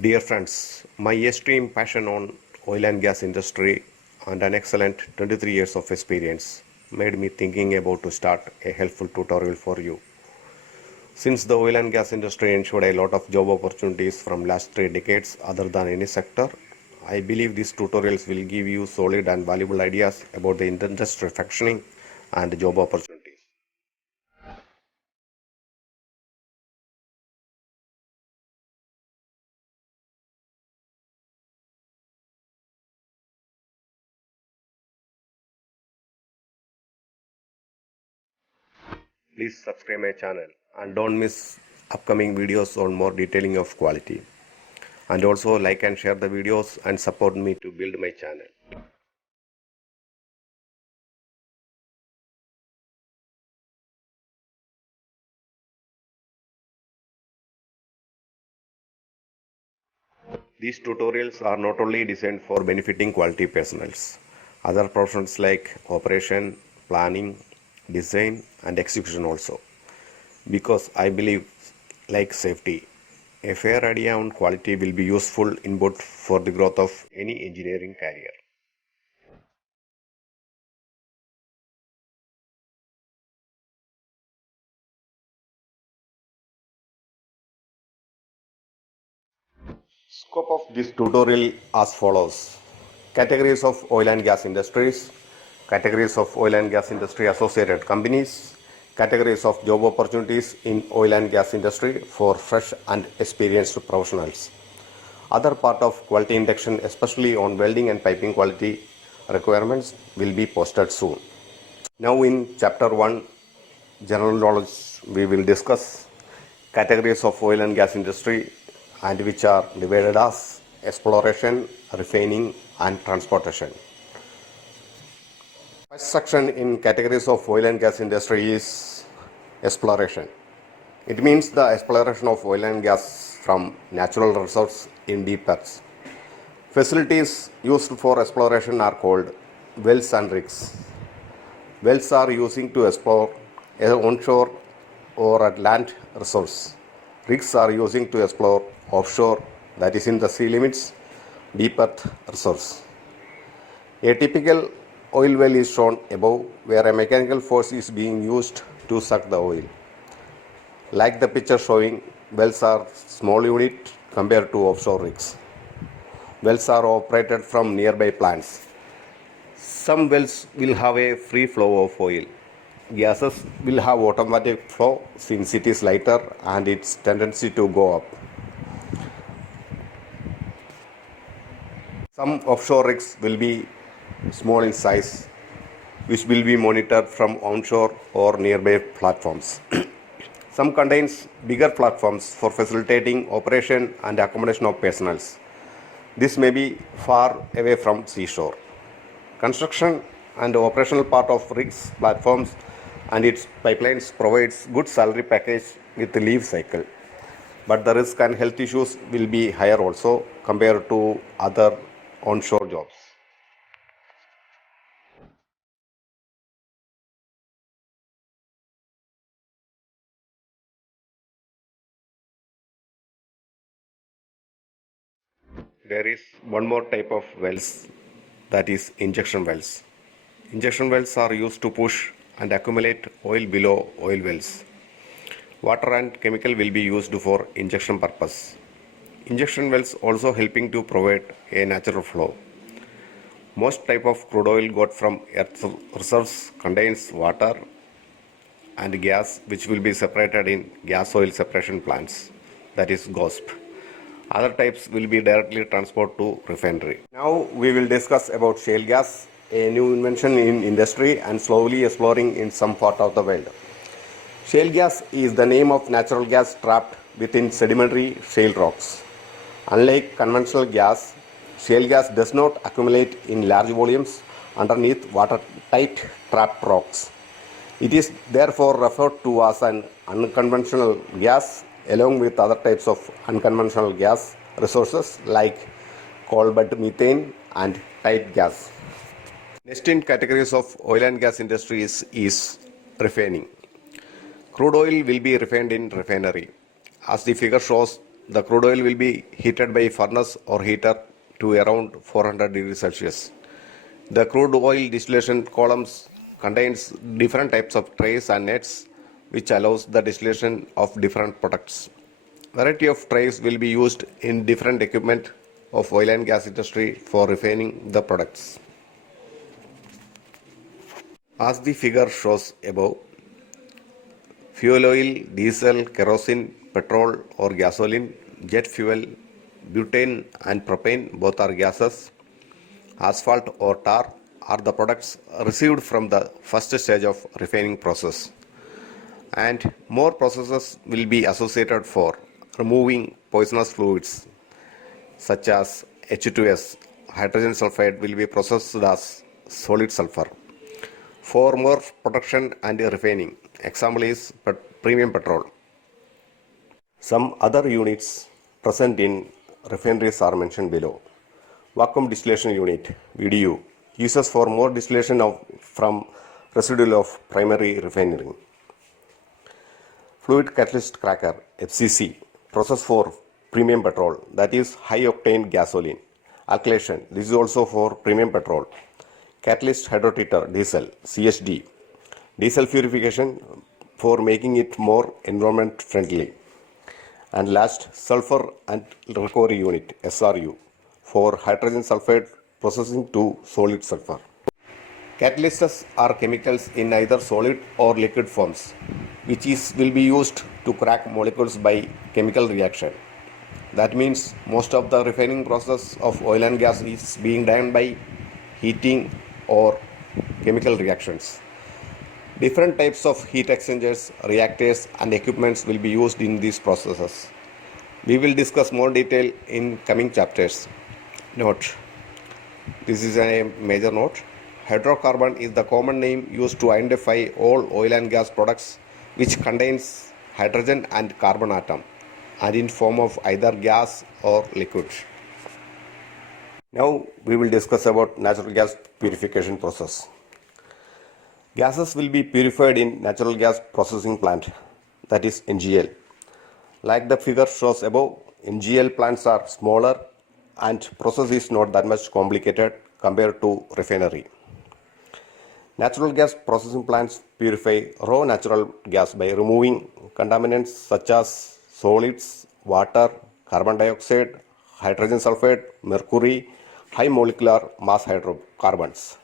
Dear friends, my extreme passion on oil and gas industry and an excellent 23 years of experience made me thinking about to start a helpful tutorial for you. Since the oil and gas industry ensured a lot of job opportunities from last 3 decades other than any sector, I believe these tutorials will give you solid and valuable ideas about the industry functioning and job opportunities. Please subscribe my channel and don't miss upcoming videos on more detailing of quality. And also like and share the videos and support me to build my channel. These tutorials are not only designed for benefiting quality personnels, other professions like operation, planning, design and execution also. Because I believe, like safety, a fair idea on quality will be useful input for the growth of any engineering career. Scope of this tutorial as follows. Categories of oil and gas industries, categories of oil and gas industry associated companies, categories of job opportunities in oil and gas industry for fresh and experienced professionals. Other part of quality induction, especially on welding and piping quality requirements, will be posted soon. Now in chapter 1, general knowledge, we will discuss categories of oil and gas industry and which are divided as exploration, refining and transportation. First section in categories of oil and gas industry is exploration. It means the exploration of oil and gas from natural resources in deep earth. Facilities used for exploration are called wells and rigs. Wells are using to explore onshore or at land resource. Rigs are using to explore offshore, that is in the sea limits, deep earth resource. A typical oil well is shown above, where a mechanical force is being used to suck the oil. Like the picture showing, wells are small unit compared to offshore rigs. Wells are operated from nearby plants. Some wells will have a free flow of oil. Gases will have automatic flow since it is lighter and its tendency to go up. Some offshore rigs will be small in size, which will be monitored from onshore or nearby platforms. Some contains bigger platforms for facilitating operation and accommodation of personnel. This may be far away from seashore. Construction and operational part of rigs, platforms and its pipelines provides good salary package with the leave cycle. But the risk and health issues will be higher also compared to other onshore jobs. There is one more type of wells, that is injection wells. Injection wells are used to push and accumulate oil below oil wells. Water and chemical will be used for injection purpose. Injection wells also helping to provide a natural flow. Most type of crude oil got from earth reserves contains water and gas, which will be separated in gas oil separation plants, that is GOSP. Other types will be directly transported to refinery. Now we will discuss about shale gas, a new invention in industry and slowly exploring in some part of the world. Shale gas is the name of natural gas trapped within sedimentary shale rocks. Unlike conventional gas, shale gas does not accumulate in large volumes underneath watertight trapped rocks. It is therefore referred to as an unconventional gas along with other types of unconventional gas resources like coal bed methane and tight gas. Next in categories of oil and gas industries is refining. Crude oil will be refined in refinery. As the figure shows, the crude oil will be heated by furnace or heater to around 400 degrees Celsius. The crude oil distillation columns contains different types of trays and nets which allows the distillation of different products. Variety of trays will be used in different equipment of oil and gas industry for refining the products. As the figure shows above, fuel oil, diesel, kerosene, petrol or gasoline, jet fuel, butane and propane both are gases. Asphalt or tar are the products received from the first stage of refining process. And more processes will be associated for removing poisonous fluids such as H2S, hydrogen sulfide will be processed as solid sulfur. For more production and refining, example is premium petrol. Some other units present in refineries are mentioned below. Vacuum distillation unit, VDU, uses for more distillation from residual of primary refinery. Fluid catalyst cracker, FCC, process for premium petrol, that is high octane gasoline. Alkylation, this is also for premium petrol. Catalyst hydrotreater, diesel, CHD. Diesel purification for making it more environment friendly. And last, sulfur and recovery unit, SRU, for hydrogen sulfide processing to solid sulfur. Catalysts are chemicals in either solid or liquid forms, which will be used to crack molecules by chemical reaction. That means most of the refining process of oil and gas is being done by heating or chemical reactions. Different types of heat exchangers, reactors and equipments will be used in these processes. We will discuss more detail in coming chapters. Note, this is a major note. Hydrocarbon is the common name used to identify all oil and gas products which contains hydrogen and carbon atom and in form of either gas or liquid. Now we will discuss about natural gas purification process. Gases will be purified in natural gas processing plant, that is NGL. Like the figure shows above, NGL plants are smaller and process is not that much complicated compared to refinery. Natural gas processing plants purify raw natural gas by removing contaminants such as solids, water, carbon dioxide, hydrogen sulfide, mercury, high molecular mass hydrocarbons.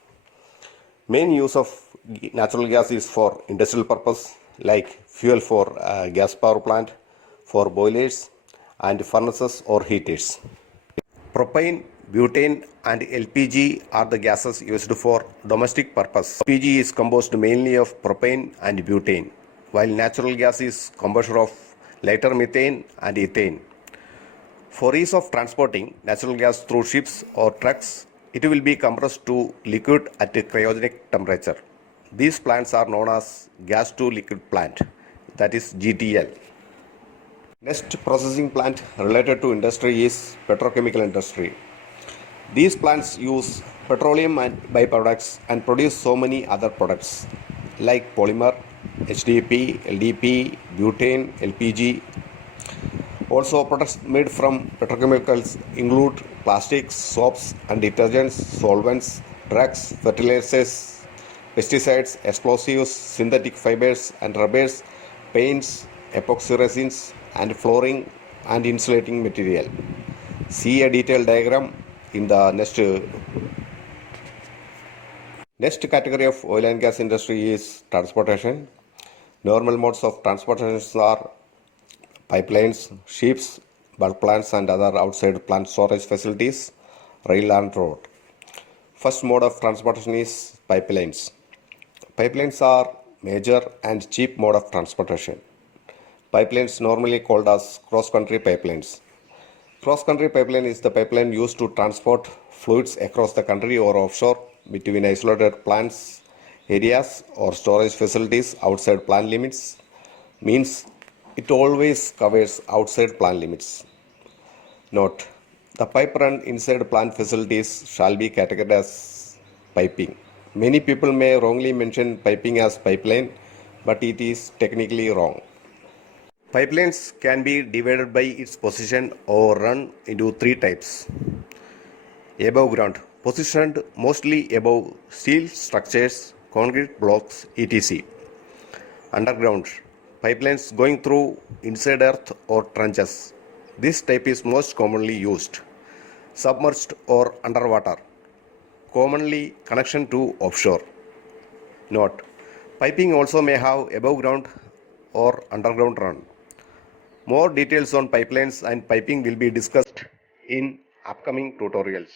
Main use of natural gas is for industrial purpose like fuel for gas power plant, for boilers and furnaces or heaters. Propane, butane and LPG are the gases used for domestic purpose. LPG is composed mainly of propane and butane, while natural gas is composed of lighter methane and ethane. For ease of transporting natural gas through ships or trucks, it will be compressed to liquid at a cryogenic temperature. These plants are known as gas to liquid plant, that is GTL. Next processing plant related to industry is petrochemical industry. These plants use petroleum and byproducts and produce so many other products like polymer, HDPE, LDPE, butane, LPG. Also products made from petrochemicals include plastics, soaps and detergents, solvents, drugs, fertilizers, pesticides, explosives, synthetic fibers and rubbers, paints, epoxy resins and flooring and insulating material. See a detailed diagram in the next category of oil and gas industry is transportation. Normal modes of transportation are pipelines, ships, bulk plants and other outside plant storage facilities, rail and road. First mode of transportation is pipelines. Pipelines are major and cheap mode of transportation. Pipelines normally called as cross-country pipelines. Cross-country pipeline is the pipeline used to transport fluids across the country or offshore between isolated plants, areas or storage facilities outside plant limits. Means it always covers outside plant limits. Note, the pipe run inside plant facilities shall be categorized as piping. Many people may wrongly mention piping as pipeline, but it is technically wrong. Pipelines can be divided by its position or run into three types. Above ground, positioned mostly above steel structures, concrete blocks, etc. Underground, pipelines going through inside earth or trenches. This type is most commonly used. Submerged or underwater, commonly connection to offshore. Note, piping also may have above ground or underground run. More details on pipelines and piping will be discussed in upcoming tutorials.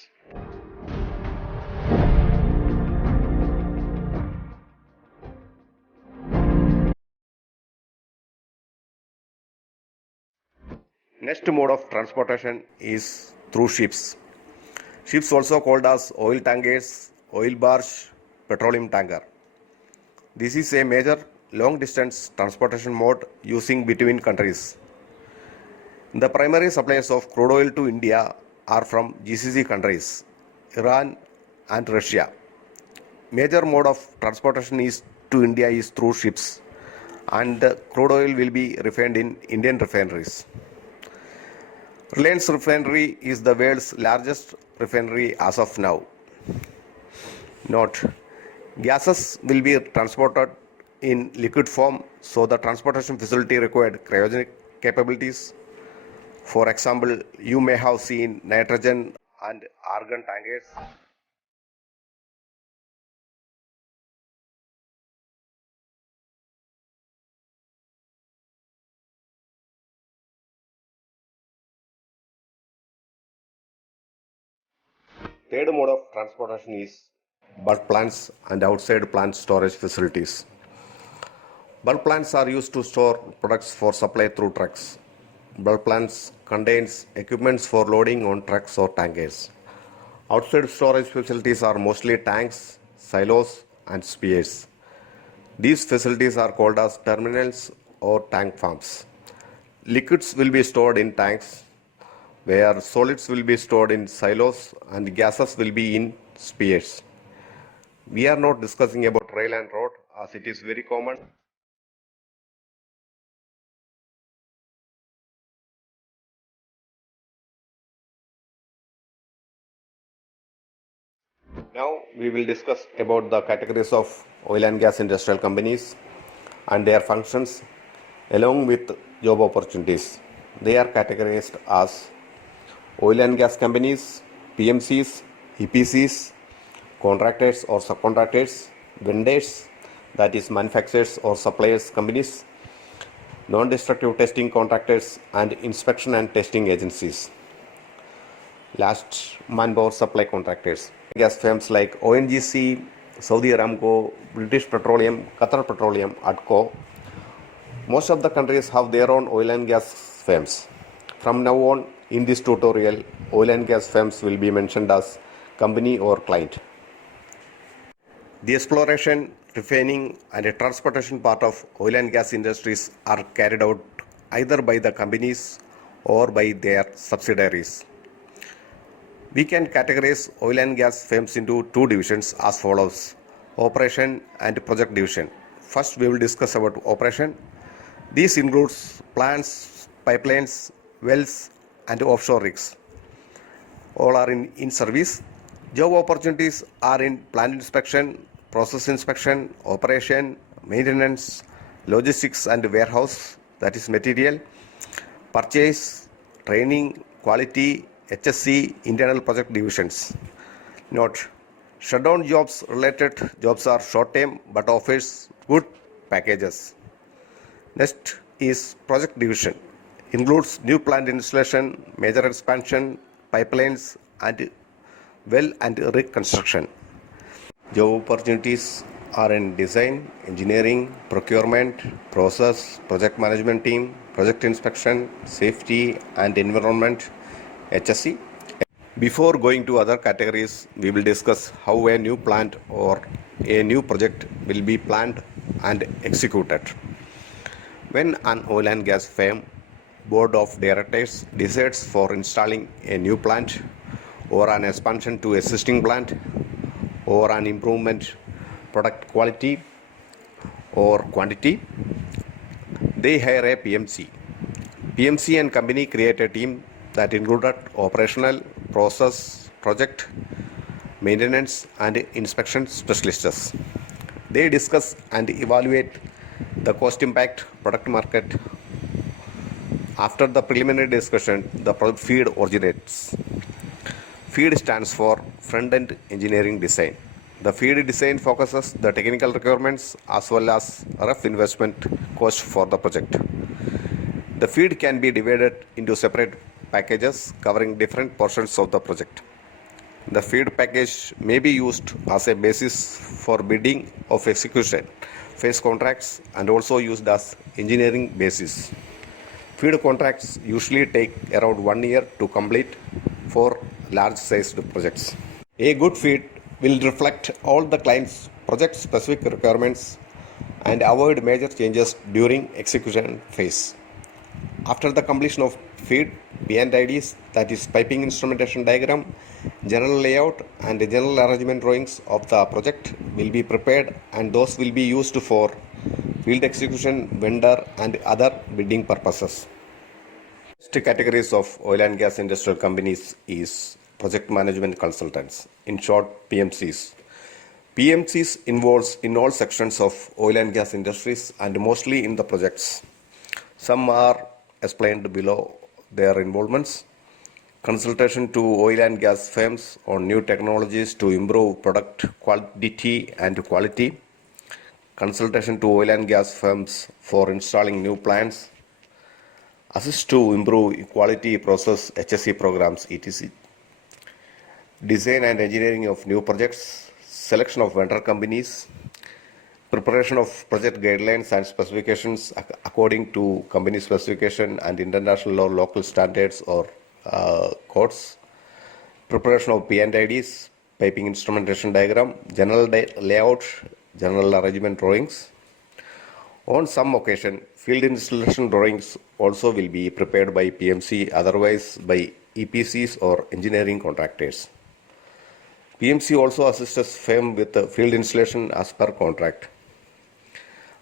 Next mode of transportation is through ships. Ships also called as oil tankers, oil barge, petroleum tanker. This is a major long distance transportation mode using between countries. The primary suppliers of crude oil to India are from GCC countries, Iran and Russia. Major mode of transportation is to India is through ships, and crude oil will be refined in Indian refineries. Reliance Refinery is the world's largest refinery as of now. Note, gases will be transported in liquid form, so the transportation facility required cryogenic capabilities. For example, you may have seen nitrogen and argon tankers. Third mode of transportation is bulk plants and outside plant storage facilities. Bulk plants are used to store products for supply through trucks. Bulk plants contains equipments for loading on trucks or tankers. Outside storage facilities are mostly tanks, silos, and spares. These facilities are called as terminals or tank farms. Liquids will be stored in tanks, where solids will be stored in silos and gases will be in spares. We are not discussing about rail and road as it is very common. Now we will discuss about the categories of oil and gas industrial companies and their functions along with job opportunities. They are categorized as oil and gas companies, PMCs, EPCs, contractors or subcontractors, vendors, that is manufacturers or suppliers companies, non-destructive testing contractors, and inspection and testing agencies. Last, manpower supply contractors. Gas firms like ONGC, Saudi Aramco, British Petroleum, Qatar Petroleum, ADCO. Most of the countries have their own oil and gas firms. From now on, in this tutorial, oil and gas firms will be mentioned as company or client. The exploration, refining, and transportation part of oil and gas industries are carried out either by the companies or by their subsidiaries. We can categorize oil and gas firms into two divisions as follows: operation and project division. First, we will discuss about operation. This includes plants, pipelines, wells, and offshore rigs. All are in service. Job opportunities are in plant inspection, process inspection, operation, maintenance, logistics and warehouse, that is material, purchase, training, quality, HSC, internal project divisions. Note, shutdown jobs related jobs are short term but offers good packages. Next is project division. Includes new plant installation, major expansion, pipelines, and well and rig construction. Job opportunities are in design, engineering, procurement, process, project management team, project inspection, safety and environment, HSE. Before going to other categories, we will discuss how a new plant or a new project will be planned and executed. When an oil and gas firm board of directors decides for installing a new plant or an expansion to existing plant or an improvement product quality or quantity, they hire a PMC. PMC and company create a team that included operational, process, project, maintenance, and inspection specialists. They discuss and evaluate the cost impact, product market. After the preliminary discussion, the product feed originates. FEED stands for Front-End Engineering Design. The FEED design focuses the technical requirements as well as rough investment cost for the project. The FEED can be divided into separate packages covering different portions of the project. The FEED package may be used as a basis for bidding of execution phase contracts and also used as engineering basis. FEED contracts usually take around 1 year to complete for large-sized projects. A good FEED will reflect all the client's project-specific requirements and avoid major changes during execution phase. After the completion of FEED, P&IDs, that is piping instrumentation diagram, general layout and general arrangement drawings of the project will be prepared, and those will be used for field execution, vendor and other bidding purposes. Next categories of oil and gas industrial companies is project management consultants, in short PMCs. PMCs involves in all sections of oil and gas industries and mostly in the projects. Some are explained below their involvements. Consultation to oil and gas firms on new technologies to improve product quantity and quality. Consultation to oil and gas firms for installing new plants. Assist to improve quality process HSE programs etc. Design and engineering of new projects. Selection of vendor companies. Preparation of project guidelines and specifications according to company specification and international or local standards or codes. Preparation of P&IDs, piping instrumentation diagram, general layout, general arrangement drawings. On some occasion, field installation drawings also will be prepared by PMC, otherwise by EPCs or engineering contractors. PMC also assists firm with the field installation as per contract.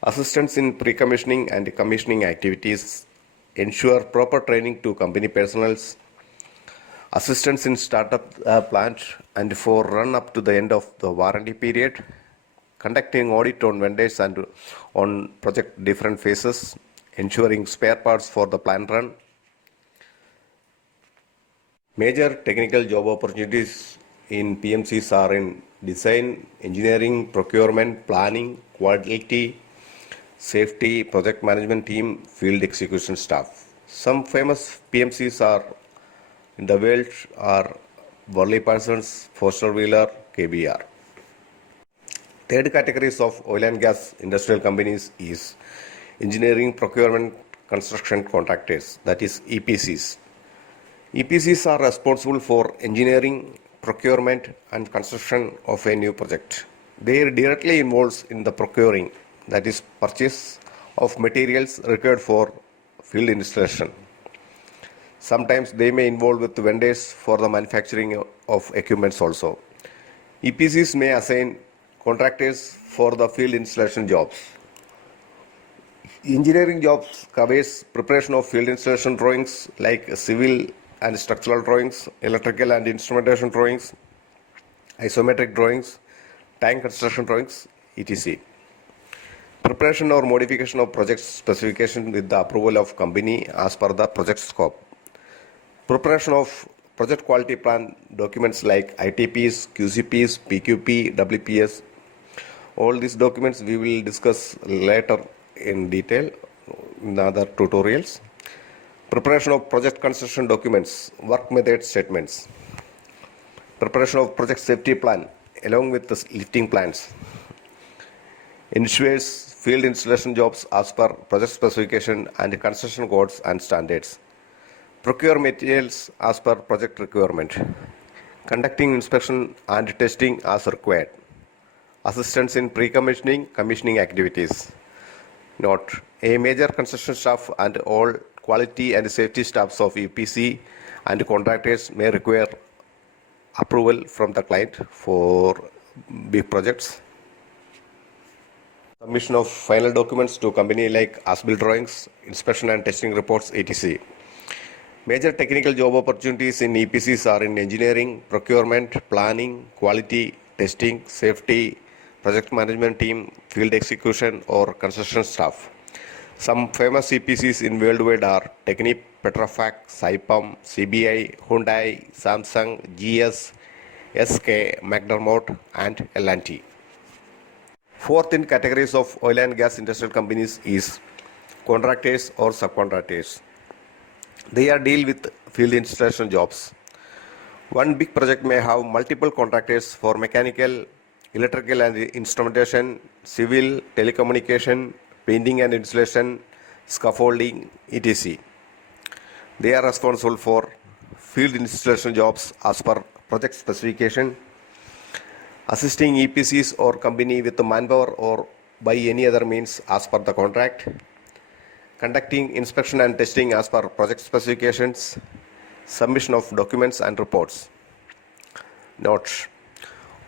Assistance in pre-commissioning and commissioning activities, ensure proper training to company personnels, assistance in startup plant and for run up to the end of the warranty period, conducting audit on vendors and on project different phases, ensuring spare parts for the plant run. Major technical job opportunities in PMCs are in design, engineering, procurement, planning, quality, safety, project management team, field execution staff. Some famous PMCs are in the world are Worley Parsons, Foster Wheeler, KBR. Third categories of oil and gas industrial companies is engineering, procurement, construction contractors, that is EPCs. EPCs are responsible for engineering, procurement and construction of a new project. They are directly involved in the procuring, that is purchase of materials required for field installation. Sometimes they may involve with vendors for the manufacturing of equipments also. EPCs may assign contractors for the field installation jobs. Engineering jobs covers preparation of field installation drawings like civil and structural drawings, electrical and instrumentation drawings, isometric drawings, tank construction drawings, etc. Preparation or modification of project specification with the approval of company as per the project scope. Preparation of project quality plan documents like ITPs, QCPs, PQP, WPS. All these documents we will discuss later in detail in the other tutorials. Preparation of project construction documents, work method statements. Preparation of project safety plan along with the lifting plans. Ensures field installation jobs as per project specification and construction codes and standards. Procure materials as per project requirement. Conducting inspection and testing as required. Assistance in pre-commissioning, commissioning activities. Note: a major construction staff and all quality and safety staffs of EPC and contractors may require approval from the client for big projects. Submission of final documents to company like as-built drawings, inspection and testing reports, etc. Major technical job opportunities in EPCs are in engineering, procurement, planning, quality, testing, safety, project management team, field execution, or construction staff. Some famous EPCs in worldwide are Technip, Petrofac, Saipem, CBI, Hyundai, Samsung, GS, SK, McDermott, and L&T. Fourth in categories of oil and gas industrial companies is contractors or subcontractors. They are deal with field installation jobs. One big project may have multiple contractors for mechanical, electrical and instrumentation, civil, telecommunication, painting and installation, scaffolding, etc. They are responsible for field installation jobs as per project specification, assisting EPCs or company with the manpower or by any other means as per the contract, conducting inspection and testing as per project specifications, submission of documents and reports. Note: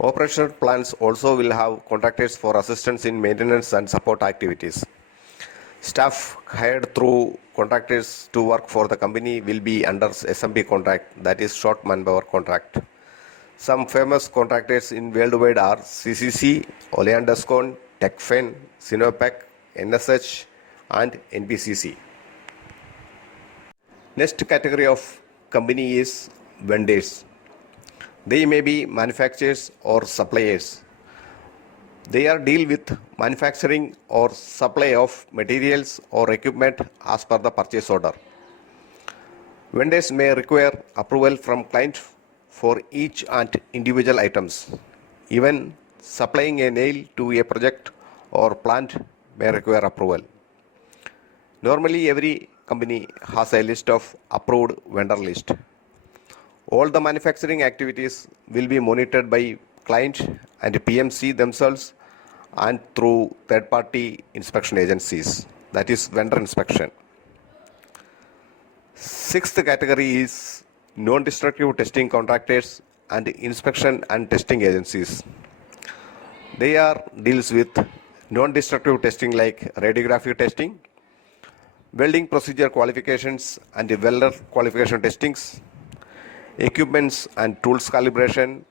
operational plans also will have contractors for assistance in maintenance and support activities. Staff hired through contractors to work for the company will be under SMP contract, that is short manpower contract. Some famous contractors in worldwide are CCC, Oleandascon, Techfen, Sinopec, NSH, and NPCC. Next category of company is vendors. They may be manufacturers or suppliers. They are deal with manufacturing or supply of materials or equipment as per the purchase order. Vendors may require approval from client for each and individual items. Even supplying a nail to a project or plant may require approval. Normally, every company has a list of approved vendor list. All the manufacturing activities will be monitored by client and PMC themselves and through third-party inspection agencies, that is vendor inspection. Sixth category is non-destructive testing contractors and inspection and testing agencies. They are deals with non-destructive testing like radiographic testing, welding procedure qualifications and welder qualification testings, equipments and tools calibration,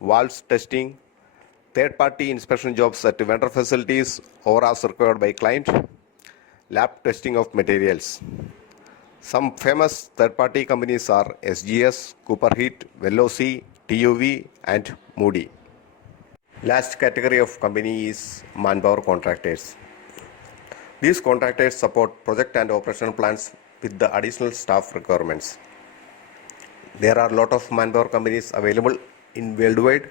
valves testing, third-party inspection jobs at vendor facilities or as required by client, lab testing of materials. Some famous third-party companies are SGS, Cooper Heat, Veloci, TUV, and Moody. Last category of company is manpower contractors. These contractors support project and operational plans with the additional staff requirements. There are a lot of manpower companies available in worldwide.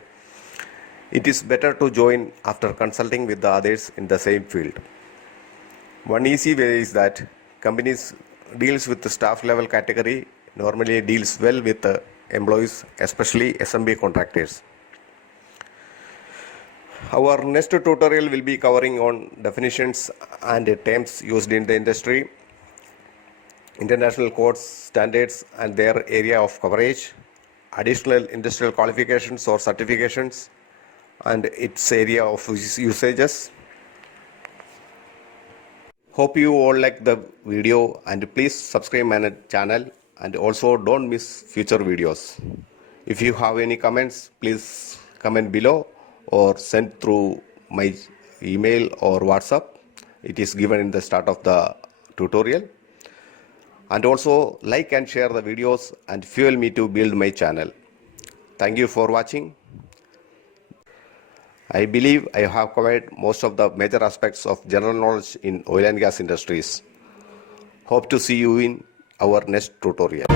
It is better to join after consulting with the others in the same field. One easy way is that companies deals with the staff level category normally deals well with the employees, especially SMB contractors. Our next tutorial will be covering on definitions and terms used in the industry, international codes, standards and their area of coverage, additional industrial qualifications or certifications and its area of usages. Hope you all like the video and please subscribe my channel and also don't miss future videos. If you have any comments, please comment below or send through my email or WhatsApp. It is given in the start of the tutorial. And also like and share the videos and fuel me to build my channel. Thank you for watching. I believe I have covered most of the major aspects of general knowledge in oil and gas industries. Hope to see you in our next tutorial.